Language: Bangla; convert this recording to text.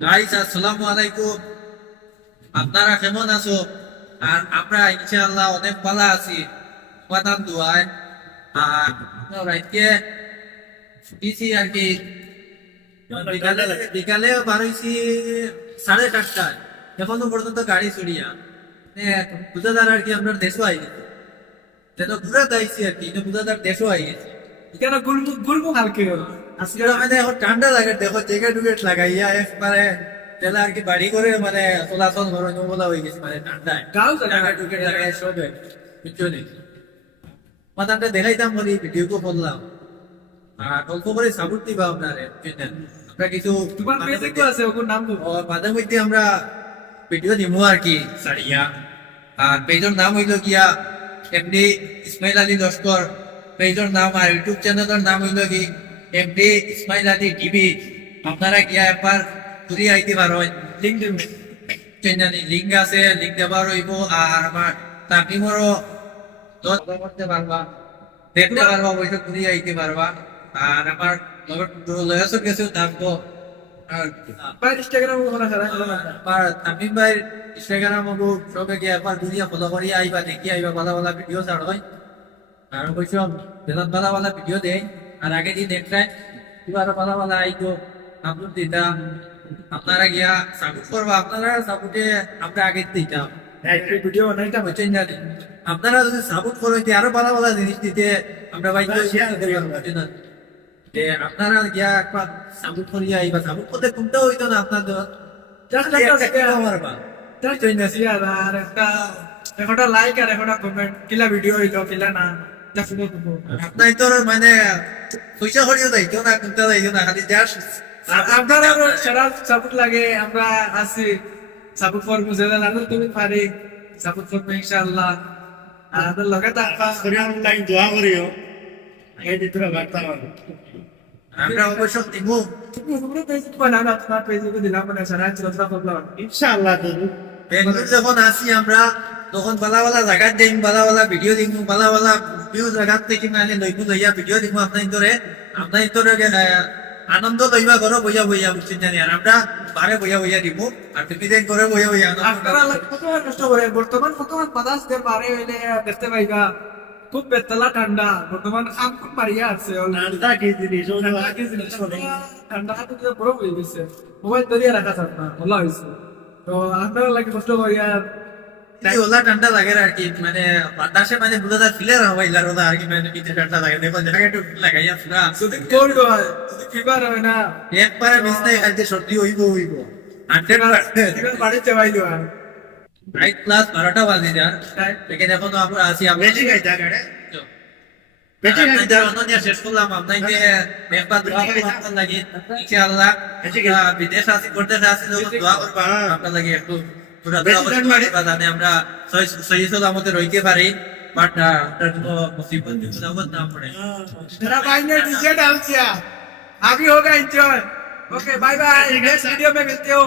গাইস আসসালামু আলাইকুম। আপনারা কেমন আছো? আর আমরা ইনশাআল্লাহ অনেক ভালো আছি উপাদান দোয়ায়। আর রাইতে দিছি আর কি বিকালে বিকালে বারোইছি 4:30টায়। এখনো পর্যন্ত গাড়ি চড়িয়া বুঝাদার আর কি আপনার দেশও আই গেছে, যেন ঘুরে দাইছি আর কি বুঝাদার দেশও আই গেছে। কেন গুলবো গুলবো কালকে আজকে মানে এখন ঠান্ডা লাগে, দেখো জ্যাকেট উইকেট লাগাইয়া একবারে তেলা আর কি বাড়ি করে মানে চলাচল করে বলা হয়ে গেছে, মানে ঠান্ডায় গাও জায়গা জ্যাকেট উইকেট লাগাই সবে কিছু নেই। মাথাটা দেখাইতাম বলি ভিডিও কো বললাম। আর অল্প করে সাপোর্ট দিবা আপনারে, আমরা কিছু তোমার পেজে কি আছে ওর নাম বলো। মাঝে মধ্যে আমরা ভিডিও দিমু আর কি সারিয়া। আর পেজের নাম হইল গিয়া এমডি ইসমাইল আলী লস্কর পেজের নাম, আর ইউটিউব চ্যানেলের নাম হইল কি এমডি ইসমাইল আলী টিভি। আপনারা গিয়া একবার ঘুরে আইতে পারেন, লিঙ্ক দিন চ্যানেলে লিঙ্ক আছে, লিঙ্ক দেবার হইব। আর আমার তাকিমরও করতে পারবা, দেখতে পারবা, বসে ঘুরে আইতে পারবা। আর আমার লয়াসও কিছু থাকবো। আর ভাই ইনস্টাগ্রাম ওখানে সারা আর তামিম ভাই ইনস্টাগ্রাম হবো সবে গিয়ে একবার দুনিয়া ফলো করি আইবা, দেখি আইবা, ভালো ভালো ভিডিও ছাড় হয়। আর অবশ্য বেতন ভালো ভালো ভিডিও দেয়। আর আগে দিন দেখতে এবার ভালো ভালো আইতো আপলোড দিতাম, আপনারা গিয়া সাপোর্ট করবা। আপনারা সাপোর্টে আমরা আগে দিতাম ভিডিও বানাইতাম বুঝছেন জানি। আপনারা যদি সাপোর্ট করেন আরো ভালো ভালো জিনিস দিতে আমরা বাইক আপনারা গিয়া একবার সাপোর্ট করিয়া আইবা। সাপোর্ট করতে কোনটা হইতো না আপনাদের মারবা। আর একটা একটা লাইক আর একটা কমেন্ট কিলা ভিডিও হইলো কিলা না যা শুনে দেবো। আপনার তো মানে পয়সা করিও যাইতো না, কোনটা যাইতো না, খালি যা আপনারা সারা সাপোর্ট লাগে, আমরা আছি সাপোর্ট করবো। যেটা জানো তুমি পারি সাপোর্ট করবো ইনশাআল্লাহ। আমাদের লগে থাকবা। অনলাইন দোয়া করিও এই দিতে বার্তা আমরা অবশ্য দিব। তোমরা পেজ বানানো, তোমার পেজে দিলাম মানে সারা চলতে করলাম। ইনশাআল্লাহ তুমি বেঙ্গল যখন আসি আমরা তখন বালা বালা জায়গা দিম, বালা বালা ভিডিও দিম, বালা বালা ভিউ জায়গা থেকে মানে লইবো, লইয়া ভিডিও দিব আপনার ইন্তরে আনন্দ লইবা করো বইয়া বইয়া, বুঝছেন জানি। আর আমরা বারে বইয়া বইয়া দিব, আর তুমি দেখ করে বইয়া বইয়া আপনারা কত কষ্ট করে বর্তমান বাতাস দিয়ে পারে হইলে দেখতে পাইবা খুব বেতলা ঠান্ডা। বর্তমান আম খুব মারিয়া আছে নান্দা কি জিনিস ঠান্ডা হাতে বরফ হয়ে গেছে, মোবাইল ধরিয়া রাখা যাবে না, বলা হয়েছে। তো আপনারা লাগে কষ্ট করিয়া ওলা ঠান্ডা লাগে আর কি, মানে বাতাসে মানে বুঝা ফিলের হওয়াইলার ওলা আর কি, মানে পিঠে ঠান্ডা লাগে। দেখো জায়গা একটু লাগাইয়া পুরা যদি কোল্ড হয় যদি ফিভার হয় না একবারে বিছনায় খাইতে সর্দি হইব 100%। বাড়িতে বাইলো আর রাইট ক্লাস 12টা বাজে যার লেকিন এখন আমরা আছি বেশি খাইতা গাড়ে বেশি খাইতা অনন্যা শেষ করলাম। আপনাকে একবার দোয়া করবো আপনার লাগি ইনশাআল্লাহ। বিদেশ আসি করতে আসি যখন দোয়া করবো আপনার লাগি একটু পুরা দোয়া করতে জানে আমরা সহি সালামতে রইতে পারি। বাট আপনার কোনো মুসিবত মুসিবত না পড়ে। मेरा भाई ने डीजे डाल दिया, अभी होगा enjoy. Okay bye bye, next video में मिलते हो।